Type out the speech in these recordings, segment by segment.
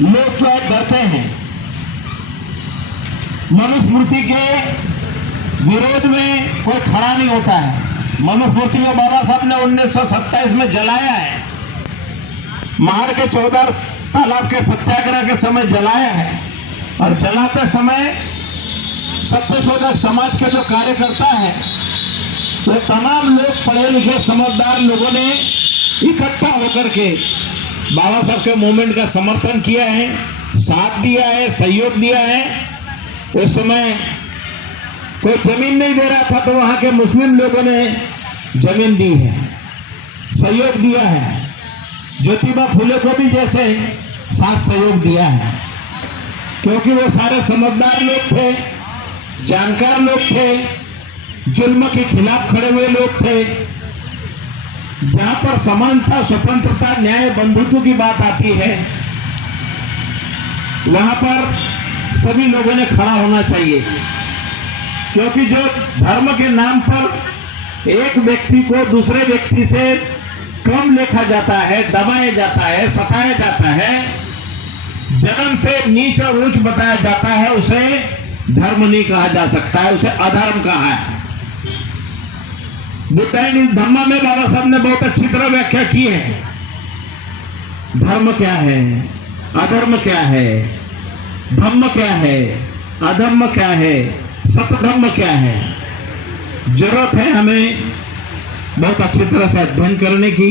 लोग क्या डरते हैं। मनुस्मृति के विरोध में कोई खड़ा नहीं होता है। मनुस्मृति को बाबा साहब ने 1927 में जलाया है। महाड़ के 14 तालाब के सत्याग्रह के समय जलाया है। और जलाते समय सत्यशोधक समाज के जो कार्यकर्ता है वो तमाम लोग पढ़े लिखे समझदार लोगों ने इकट्ठा होकर के बाबा साहब के मूवमेंट का समर्थन किया है, साथ दिया है, सहयोग दिया है। उस समय कोई जमीन नहीं दे रहा था तो वहां के मुस्लिम लोगों ने जमीन दी है, सहयोग दिया है। ज्योतिबा फुले को भी जैसे साथ सहयोग दिया है, क्योंकि वो सारे समझदार लोग थे, जानकार लोग थे, जुल्म के खिलाफ खड़े हुए लोग थे। जहां पर समानता, स्वतंत्रता, न्याय, बंधुत्व की बात आती है वहां पर सभी लोगों ने खड़ा होना चाहिए। क्योंकि जो धर्म के नाम पर एक व्यक्ति को दूसरे व्यक्ति से कम लिखा जाता है, दबाया जाता है, सताया जाता है, जन्म से नीच और ऊंच बताया जाता है, उसे धर्म नहीं कहा जा सकता है, उसे अधर्म कहा है। बुद्धायन धम्मा में बाबा साहब ने बहुत अच्छी तरह व्याख्या की है। धर्म क्या है, अधर्म क्या है, धम्म क्या है, अधम्म क्या है, सतधम्म क्या है। जरूरत है हमें बहुत अच्छी तरह से अध्ययन करने की,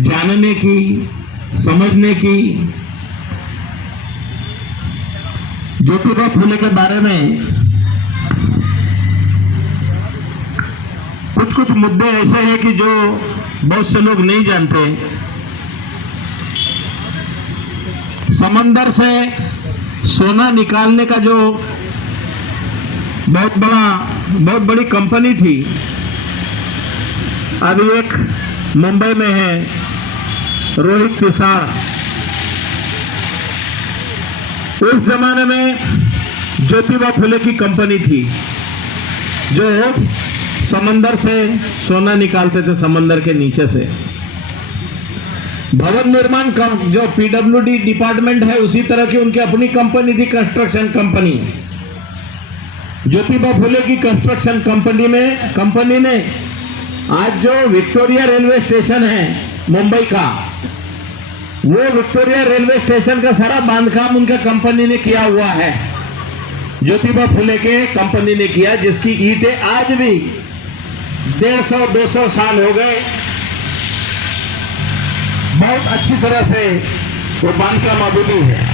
जानने की, समझने की। ज्योतिबा फुले के बारे में कुछ कुछ मुद्दे ऐसे हैं कि जो बहुत से लोग नहीं जानते। समंदर से सोना निकालने का जो बहुत बड़ी कंपनी थी, अभी एक मुंबई में है, रोहित पिसार। उस जमाने में ज्योतिबा फुले की कंपनी थी जो समंदर से सोना निकालते थे, समंदर के नीचे से। भवन निर्माण जो पीडब्ल्यूडी डिपार्टमेंट है उसी तरह की उनकी अपनी कंपनी थी, कंस्ट्रक्शन कंपनी। ज्योतिबा फुले की कंस्ट्रक्शन कंपनी ने आज जो विक्टोरिया रेलवे स्टेशन है मुंबई का, वो विक्टोरिया रेलवे स्टेशन का सारा बांधकाम उनका कंपनी ने किया हुआ है, ज्योतिबा फुले के कंपनी ने किया, जिसकी ईंटें आज भी 150-200 साल हो गए, बहुत अच्छी तरह से वो बांधकाम अभी है।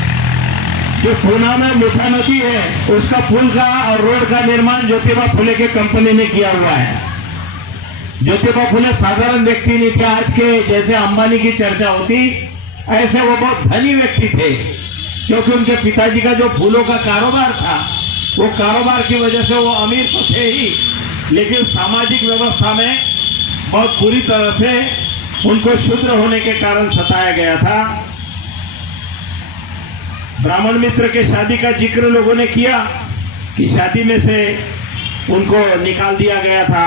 जो पूना में मीठा नदी है उसका पुल का और रोड का निर्माण ज्योतिबा फुले के कंपनी ने किया हुआ है। ज्योतिबा फुले साधारण व्यक्ति नहीं थे। आज के जैसे अंबानी की चर्चा होती ऐसे वो बहुत धनी व्यक्ति थे, क्योंकि उनके पिताजी का जो फूलों का कारोबार था, वो कारोबार की वजह से वो अमीर तो थे ही, लेकिन सामाजिक व्यवस्था में बहुत बुरी तरह से उनको शूद्र होने के कारण सताया गया था। ब्राह्मण मित्र के शादी का जिक्र लोगों ने किया कि शादी में से उनको निकाल दिया गया था,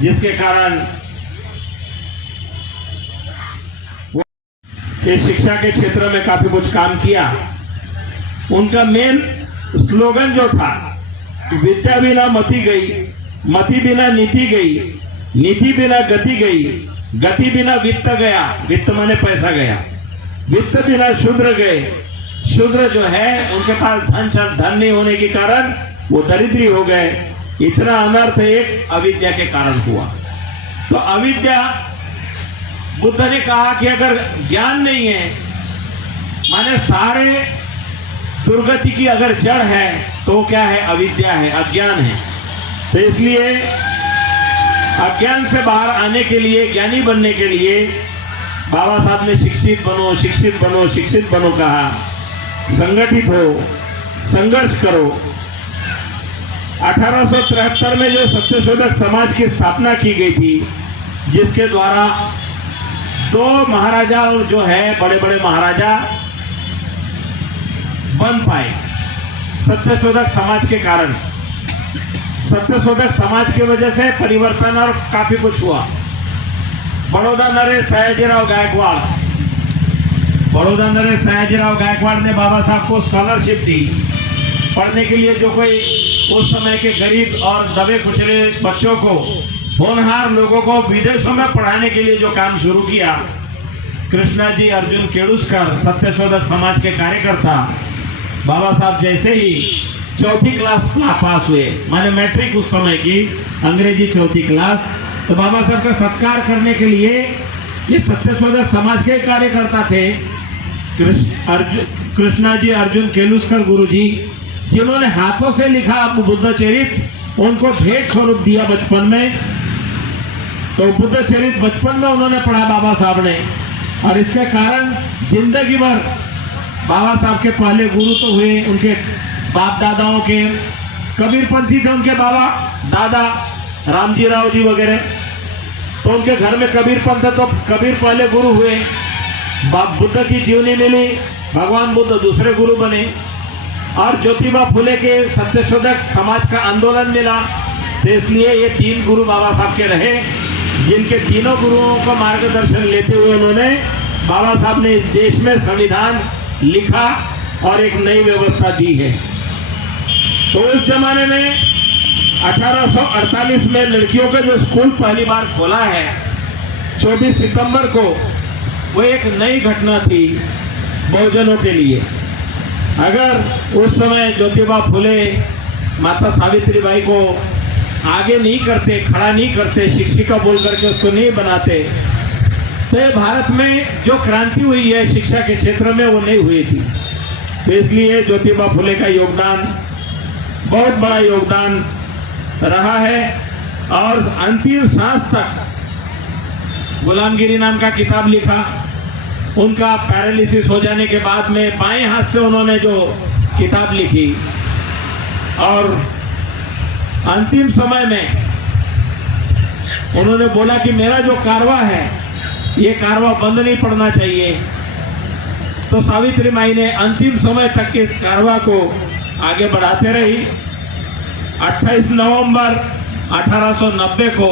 जिसके कारण वो शिक्षा के क्षेत्र में काफी कुछ काम किया। उनका मेन स्लोगन जो था, विद्या बिना मति गई, मति बिना नीति गई, नीति बिना गति गई, गति बिना वित्त गया, वित्त माने पैसा गया, वित्त बिना शूद्र गए, शूद्र जो है उनके पास धन नहीं होने के कारण वो दरिद्री हो गए। इतना अनर्थ एक अविद्या के कारण हुआ। तो अविद्या, बुद्ध ने कहा कि अगर ज्ञान नहीं है, माने सारे दुर्गति की अगर जड़ है तो क्या है? अविद्या है, अज्ञान है। तो इसलिए अज्ञान से बाहर आने के लिए, ज्ञानी बनने के लिए बाबा साहब ने शिक्षित बनो, शिक्षित बनो, शिक्षित बनो कहा। संगठित हो, संघर्ष करो। 1873 में जो सत्यशोधक समाज की स्थापना की गई थी, जिसके द्वारा 2 महाराजा जो है, बड़े बड़े महाराजा बन पाए सत्यशोधक समाज के कारण। सत्यशोधक समाज की वजह से परिवर्तन और काफी कुछ हुआ। बड़ौदा नरेश सयाजीराव गायकवाड़ बड़ौदा नरेश सयाजीराव गायकवाड़ ने बाबा साहब को स्कॉलरशिप दी पढ़ने के लिए। जो कोई उस समय के गरीब और दबे कुचले बच्चों को, होनहार लोगों को विदेशों में पढ़ाने के लिए जो काम शुरू किया, कृष्णा जी अर्जुन केड़ुस्कर सत्यशोधक समाज के कार्यकर्ता, बाबा साहब जैसे ही चौथी क्लास पास हुए, माने मैट्रिक उस समय की, अंग्रेजी चौथी क्लास, तो बाबा साहब का सत्कार करने के लिए ये सत्यशोधक समाज के कार्यकर्ता थे कृष्णा जी अर्जुन केलुस्कर गुरु जी, जिन्होंने हाथों से लिखा बुद्ध चरित, उनको भेंट स्वरूप दिया बचपन में। तो बुद्ध चरित बचपन में उन्होंने पढ़ा बाबा साहब ने, और इसके कारण जिंदगी भर बाबा साहब के पहले गुरु तो हुए उनके बाप दादाओं के, कबीरपंथी थे उनके बाबा दादा रामजी राव जी वगैरह, तो उनके घर में कबीरपंथ है, तो कबीर पहले गुरु हुए। बुद्ध की जीवनी मिली, भगवान बुद्ध दूसरे गुरु बने, और ज्योतिबा फुले के सत्यशोधक समाज का आंदोलन मिला, तो इसलिए ये 3 गुरु बाबा साहब के रहे, जिनके तीनों गुरुओं का मार्गदर्शन लेते हुए उन्होंने, बाबा साहब ने इस देश में संविधान लिखा और एक नई व्यवस्था दी है। तो उस जमाने में 1848 में लड़कियों का जो स्कूल पहली बार खोला है 24 सितंबर को, वो एक नई घटना थी बहुजनों के लिए। अगर उस समय ज्योतिबा फुले माता सावित्रीबाई को आगे नहीं करते, खड़ा नहीं करते, शिक्षिका बोल करके उसको नहीं बनाते, तो भारत में जो क्रांति हुई है शिक्षा के क्षेत्र में वो नहीं हुई थी। तो इसलिए ज्योतिबा फुले का योगदान बहुत बड़ा योगदान रहा है, और अंतिम सांस तक गुलामगिरी नाम का किताब लिखा। उनका पैरालिसिस हो जाने के बाद में बाएं हाथ से उन्होंने जो किताब लिखी, और अंतिम समय में उन्होंने बोला कि मेरा जो कारवा है ये कारवा बंद नहीं पड़ना चाहिए। तो सावित्री माई ने अंतिम समय तक इस कारवा को आगे बढ़ाते रही। 28 नवंबर 1890 को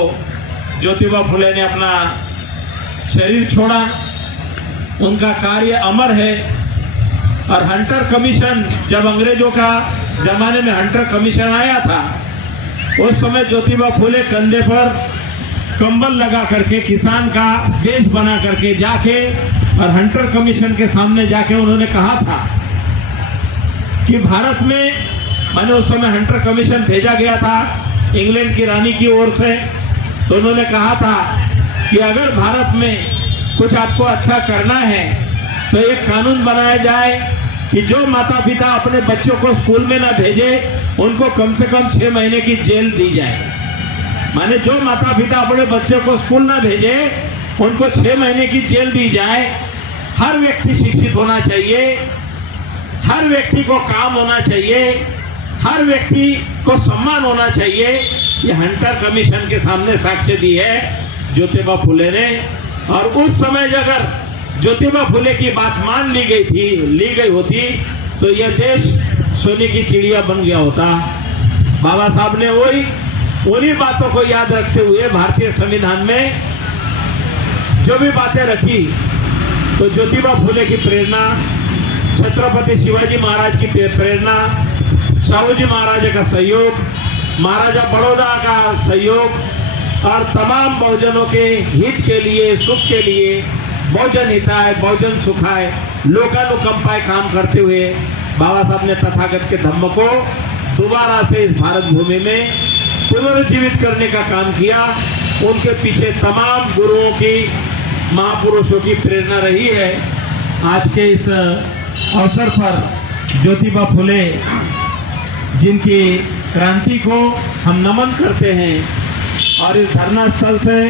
ज्योतिबा फुले ने अपना शरीर छोड़ा। उनका कार्य अमर है। और हंटर कमीशन, जब अंग्रेजों का जमाने में हंटर कमीशन आया था, उस समय ज्योतिबा फुले कंधे पर कंबल लगा करके किसान का वेश बना करके जाके और हंटर कमीशन के सामने जाके उन्होंने कहा था कि भारत में, मैंने उस समय हंटर कमीशन भेजा गया था इंग्लैंड की रानी की ओर से, तो उन्होंने कहा था कि अगर भारत में कुछ आपको अच्छा करना है तो एक कानून बनाया जाए कि जो माता पिता अपने बच्चों को स्कूल में ना भेजे उनको कम से कम 6 महीने की जेल दी जाए। माने जो माता पिता अपने बच्चों को स्कूल ना भेजे उनको 6 महीने की जेल दी जाए। हर व्यक्ति शिक्षित होना चाहिए, हर व्यक्ति को काम होना चाहिए, हर व्यक्ति को सम्मान होना चाहिए। ये हंटर कमीशन के सामने साक्ष्य दी है ज्योतिबा फुले ने। और उस समय अगर ज्योतिबा फुले की बात मान ली गई होती तो यह देश सोने की चिड़िया बन गया होता। बाबा साहब ने उन्हीं बातों को याद रखते हुए भारतीय संविधान में जो भी बातें रखी, तो ज्योतिबा फुले की प्रेरणा, छत्रपति शिवाजी महाराज की प्रेरणा, साहूजी महाराज का सहयोग, महाराजा बड़ौदा का सहयोग, और तमाम बहुजनों के हित के लिए, सुख के लिए, बहुजन हिताय बहुजन सुखाय लोकानुकंपाय काम करते हुए बाबा साहब ने तथागत के धम्म को दोबारा से इस भारत भूमि में पुनर्जीवित करने का काम किया। उनके पीछे तमाम गुरुओं की, महापुरुषों की प्रेरणा रही है। आज के इस अवसर पर ज्योतिबा फुले जिनकी क्रांति को हम नमन करते हैं, और इस धरना स्थल से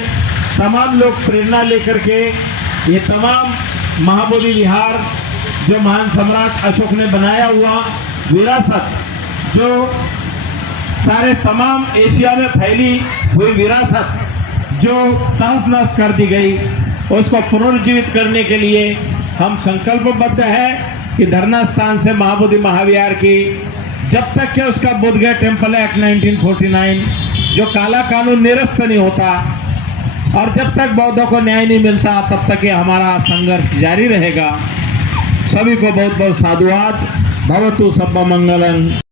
तमाम लोग प्रेरणा लेकर के ये तमाम महाबोधि विहार जो महान सम्राट अशोक ने बनाया हुआ विरासत, जो सारे तमाम एशिया में फैली हुई विरासत जो तहस नहस कर दी गई, उसको पुनर्जीवित करने के लिए हम संकल्पबद्ध है कि धरना स्थान से महाबोधि महाविहार की जब तक कि उसका बोधगया टेम्पल एक्ट 1949 जो काला कानून निरस्त नहीं होता और जब तक बौद्धों को न्याय नहीं मिलता तब तक ये हमारा संघर्ष जारी रहेगा। सभी को बहुत बहुत साधुवाद। भवतु सर्वमंगलं।